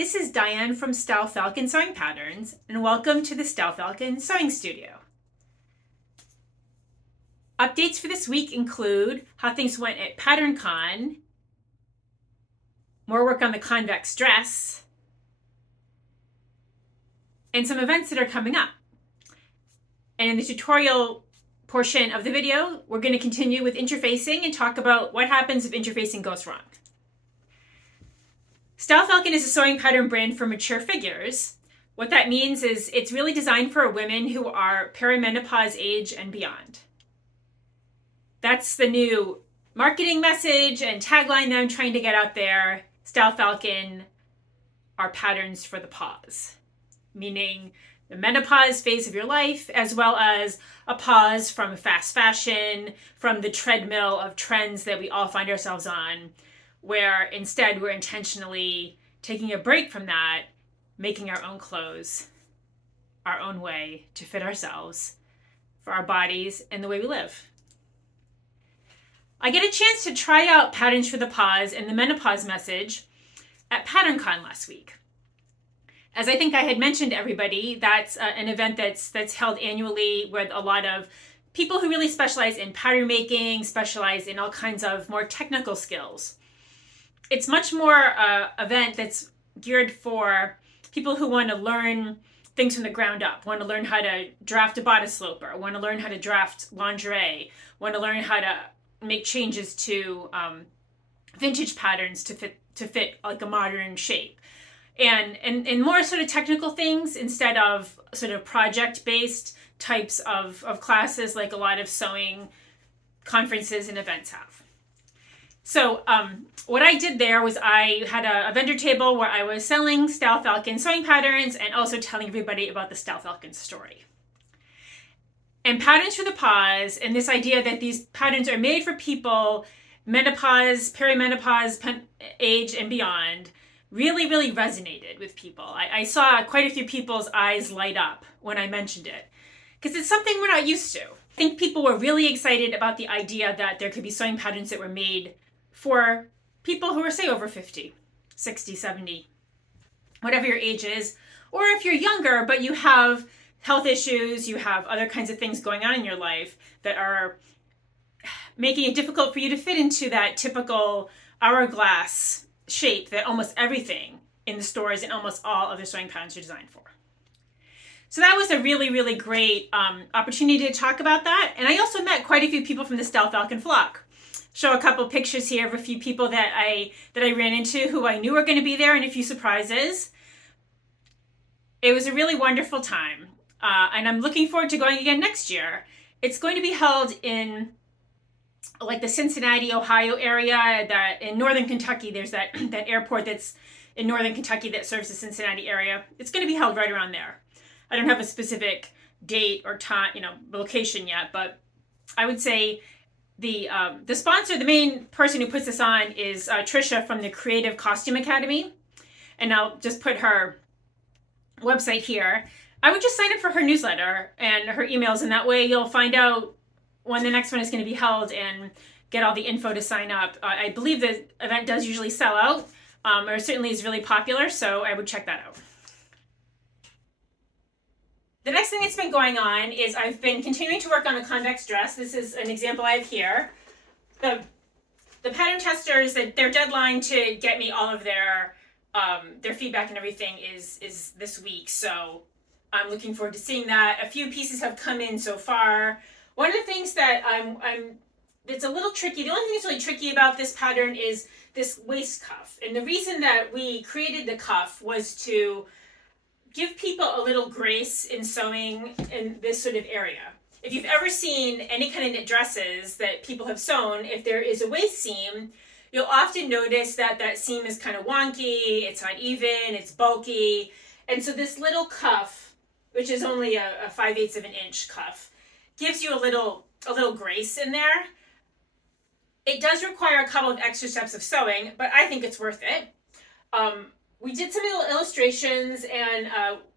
This is Diane from Falcon Sewing Patterns, and welcome to the Falcon Sewing Studio. Updates for this week include how things went at PatternCon, more work on the Convex Dress, and some events that are coming up. And in the tutorial portion of the video, we're going to continue with interfacing and talk about what happens if interfacing goes wrong. Falcon is a sewing pattern brand for mature figures. What that means is it's really designed for women who are perimenopause age and beyond. That's the new marketing message and tagline that I'm trying to get out there. Falcon are patterns for the pause, meaning the menopause phase of your life, as well as a pause from fast fashion, from the treadmill of trends that we all find ourselves on, where instead we're intentionally taking a break from that, making our own clothes, our own way to fit ourselves, for our bodies, and the way we live. I get a chance to try out Patterns for the Pause and the menopause message at PatternCon last week. As I think I had mentioned to everybody, that's an event that's held annually with a lot of people who really specialize in pattern making, specialize in all kinds of more technical skills. It's much more event that's geared for people who want to learn things from the ground up, want to learn how to draft a bodice sloper, want to learn how to draft lingerie, want to learn how to make changes to vintage patterns to fit like a modern shape. And more sort of technical things instead of sort of project-based types of classes like a lot of sewing conferences and events have. So what I did there was I had a vendor table where I was selling Falcon sewing patterns and also telling everybody about the Falcon story. And Patterns for the Pause, and this idea that these patterns are made for people menopause, perimenopause age and beyond, really, really resonated with people. I saw quite a few people's eyes light up when I mentioned it, because it's something we're not used to. I think people were really excited about the idea that there could be sewing patterns that were made for people who are, say, over 50, 60, 70, whatever your age is, or if you're younger, but you have health issues, you have other kinds of things going on in your life that are making it difficult for you to fit into that typical hourglass shape that almost everything in the stores and almost all other sewing patterns are designed for. So that was a really, really great opportunity to talk about that. And I also met quite a few people from the Falcon flock. Show a couple pictures here of a few people that I ran into who I knew were going to be there, and a few surprises. It was a really wonderful time, and I'm looking forward to going again next year. It's going to be held in like the Cincinnati, Ohio area. That in northern Kentucky, there's that airport that's in northern Kentucky that serves the Cincinnati area. It's going to be held right around there. I don't have a specific date or time, location yet, but I would say the sponsor, the main person who puts this on is Trisha from the Creative Costume Academy. And I'll just put her website here. I would just sign up for her newsletter and her emails, and that way you'll find out when the next one is going to be held and get all the info to sign up. I believe the event does usually sell out, or certainly is really popular, so I would check that out. The next thing that's been going on is I've been continuing to work on the Convex Dress. This is an example I have here. The pattern testers, their deadline to get me all of their feedback and everything is this week. So I'm looking forward to seeing that. A few pieces have come in so far. One of the things that it's a little tricky, the only thing that's really tricky about this pattern is this waist cuff. And the reason that we created the cuff was to give people a little grace in sewing in this sort of area. If you've ever seen any kind of knit dresses that people have sewn, if there is a waist seam, you'll often notice that seam is kind of wonky, it's uneven, it's bulky. And so this little cuff, which is only a 5/8 of an inch cuff, gives you a little grace in there. It does require a couple of extra steps of sewing, but I think it's worth it. We did some illustrations and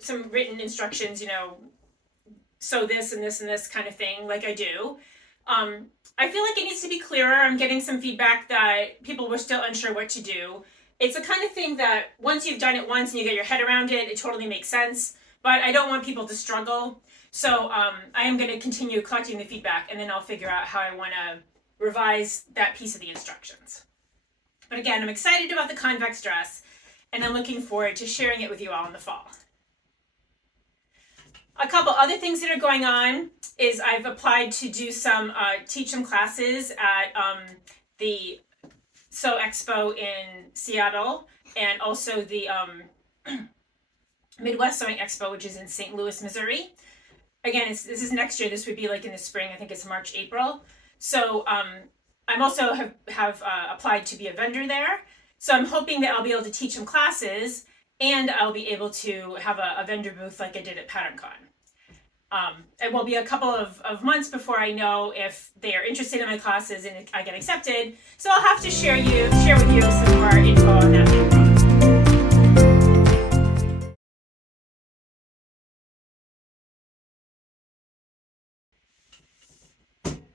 some written instructions, sew this and this and this kind of thing, like I do. I feel like it needs to be clearer. I'm getting some feedback that people were still unsure what to do. It's the kind of thing that once you've done it once and you get your head around it, it totally makes sense. But I don't want people to struggle. So I am going to continue collecting the feedback, and then I'll figure out how I want to revise that piece of the instructions. But again, I'm excited about the convex dress, and I'm looking forward to sharing it with you all in the fall. A couple other things that are going on is I've applied to do teach some classes at the Sew Expo in Seattle, and also the Midwest Sewing Expo, which is in St. Louis, Missouri. Again, this is next year. This would be like in the spring. I think it's March, April. So I'm also have applied to be a vendor there. So I'm hoping that I'll be able to teach some classes, and I'll be able to have a vendor booth like I did at PatternCon. It will be a couple of months before I know if they are interested in my classes and I get accepted. So I'll have to share with you some more info on that later on.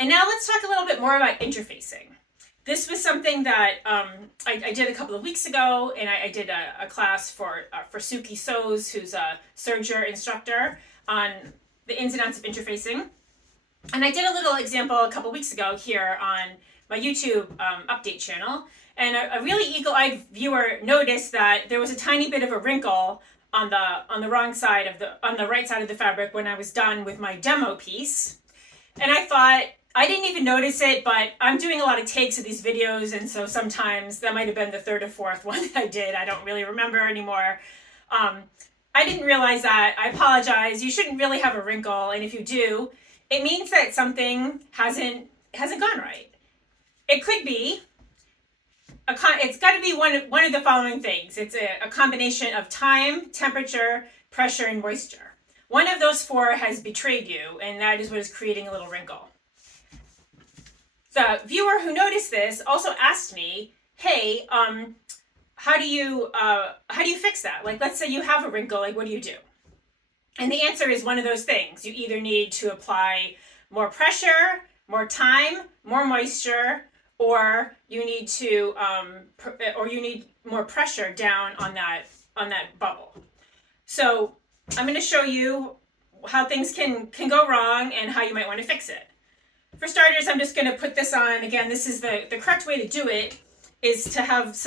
And now let's talk a little bit more about interfacing. This was something that I did a couple of weeks ago, and I did a class for Suki Sews, who's a serger instructor, on the ins and outs of interfacing. And I did a little example a couple weeks ago here on my YouTube update channel, and a really eagle-eyed viewer noticed that there was a tiny bit of a wrinkle on the right side of the fabric when I was done with my demo piece. And I thought, I didn't even notice it, but I'm doing a lot of takes of these videos, and so sometimes that might have been the third or fourth one that I did. I don't really remember anymore. I didn't realize that. I apologize. You shouldn't really have a wrinkle, and if you do, it means that something hasn't gone right. It could be it's got to be one of the following things. It's a combination of time, temperature, pressure, and moisture. One of those four has betrayed you, and that is what is creating a little wrinkle. The viewer who noticed this also asked me, hey, how do you fix that? Like, let's say you have a wrinkle, like, what do you do? And the answer is one of those things. You either need to apply more pressure, more time, more moisture, or you need more pressure down on that bubble. So I'm going to show you how things can go wrong and how you might want to fix it. For starters, I'm just going to put this on. Again, this is the correct way to do it, is to have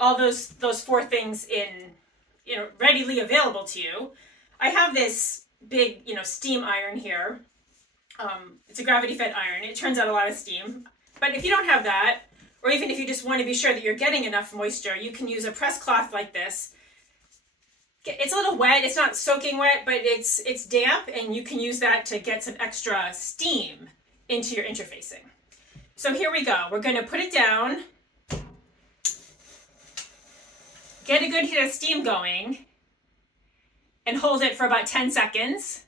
all those four things readily available to you. I have this big, steam iron here. It's a gravity-fed iron. It turns out a lot of steam. But if you don't have that, or even if you just want to be sure that you're getting enough moisture, you can use a press cloth like this. It's a little wet. It's not soaking wet, but it's damp, and you can use that to get some extra steam into your interfacing. So here we go. We're going to put it down, get a good heat of steam going, and hold it for about 10 seconds.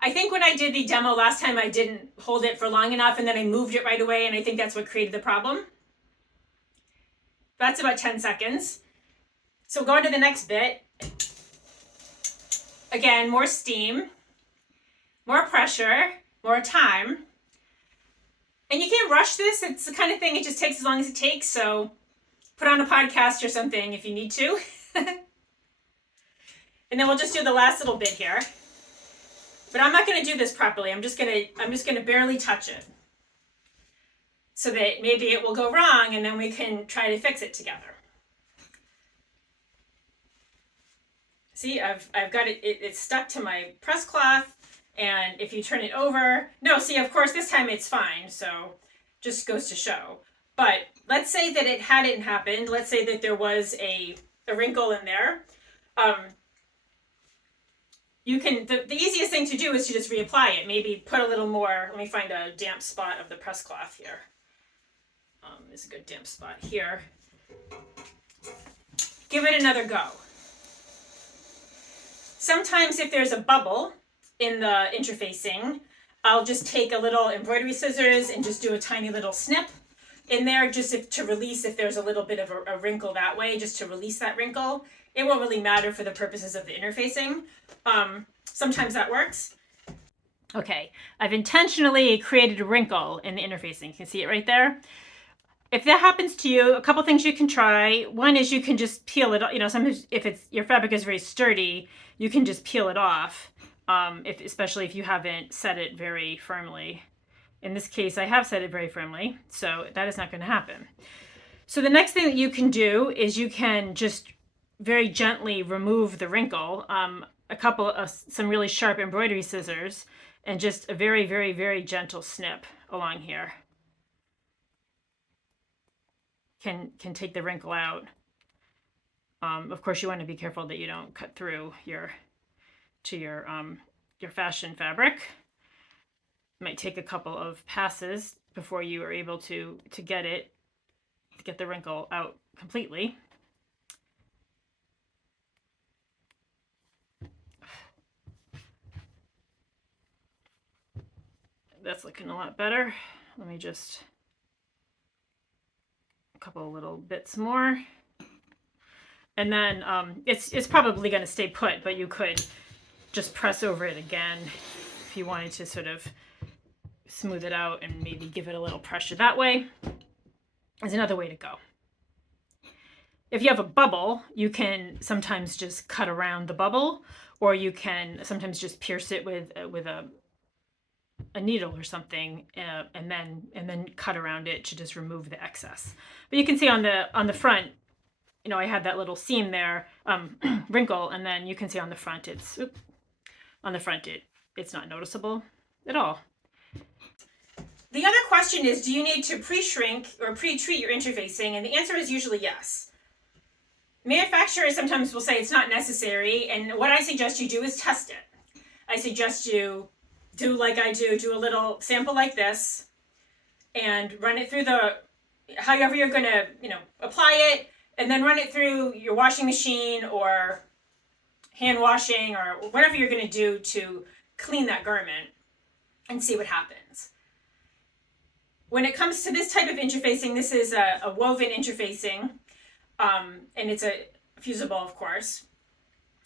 I think when I did the demo last time, I didn't hold it for long enough, and then I moved it right away, and I think that's what created the problem. That's about 10 seconds. So go on to the next bit. Again, more steam, more pressure, more time. And you can't rush this. It's the kind of thing, it just takes as long as it takes. So put on a podcast or something if you need to. And then we'll just do the last little bit here. But I'm not going to do this properly. I'm just going to barely touch it, so that maybe it will go wrong, and then we can try to fix it together. See, I've got it's stuck to my press cloth, and if you turn it over, no, see, of course, this time it's fine, so just goes to show. But let's say that it hadn't happened. Let's say that there was a wrinkle in there. The easiest thing to do is to just reapply it. Maybe put a little more. Let me find a damp spot of the press cloth here. There's a good damp spot here. Give it another go. Sometimes if there's a bubble in the interfacing, I'll just take a little embroidery scissors and just do a tiny little snip in there, just to release if there's a little bit of a wrinkle that way, just to release that wrinkle. It won't really matter for the purposes of the interfacing. Sometimes that works. Okay, I've intentionally created a wrinkle in the interfacing. You can see it right there. if that happens to you, a couple things you can try. One is you can just peel it, sometimes if your fabric is very sturdy, you can just peel it off, especially if you haven't set it very firmly. In this case, I have set it very firmly, so that is not going to happen. So the next thing that you can do is you can just very gently remove the wrinkle. Some really sharp embroidery scissors, and just a very, very, very gentle snip along here can take the wrinkle out. Of course, you want to be careful that you don't cut through your fashion fabric. It might take a couple of passes before you are able to get the wrinkle out completely. That's looking a lot better. Let me just a couple of little bits more, and then it's probably going to stay put, but you could just press over it again if you wanted to sort of smooth it out and maybe give it a little pressure that way. Is another way to go. If you have a bubble, you can sometimes just cut around the bubble, or you can sometimes just pierce it with a needle or something, and then cut around it to just remove the excess. But you can see on the front, I had that little seam there, wrinkle, and then you can see on the front it's not noticeable at all. The other question is, do you need to pre-shrink or pre-treat your interfacing? And the answer is usually yes. Manufacturers sometimes will say it's not necessary, and what I suggest you do is test it. I suggest you do like I do a little sample like this, and run it through however you're going to, apply it, and then run it through your washing machine or hand washing or whatever you're going to do to clean that garment, and see what happens. When it comes to this type of interfacing, this is a woven interfacing, and it's a fusible, of course.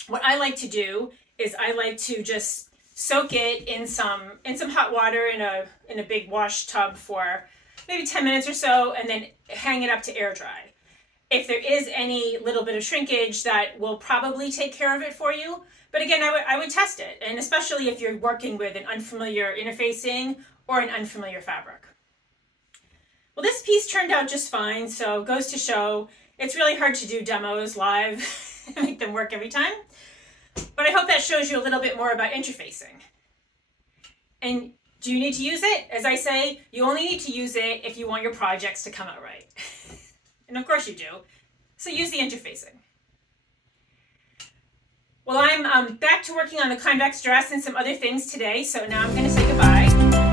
What I like to do is I like to just soak it in some hot water in a big wash tub for maybe 10 minutes or so, and then hang it up to air dry. If there is any little bit of shrinkage, that will probably take care of it for you. But again, I would test it, and especially if you're working with an unfamiliar interfacing or an unfamiliar fabric. Well, this piece turned out just fine, so goes to show it's really hard to do demos live and make them work every time. But I hope that shows you a little bit more about interfacing. And do you need to use it? As I say, you only need to use it if you want your projects to come out right. And of course you do. So use the interfacing. Well, I'm back to working on the Convex Dress and some other things today, so now I'm going to say goodbye.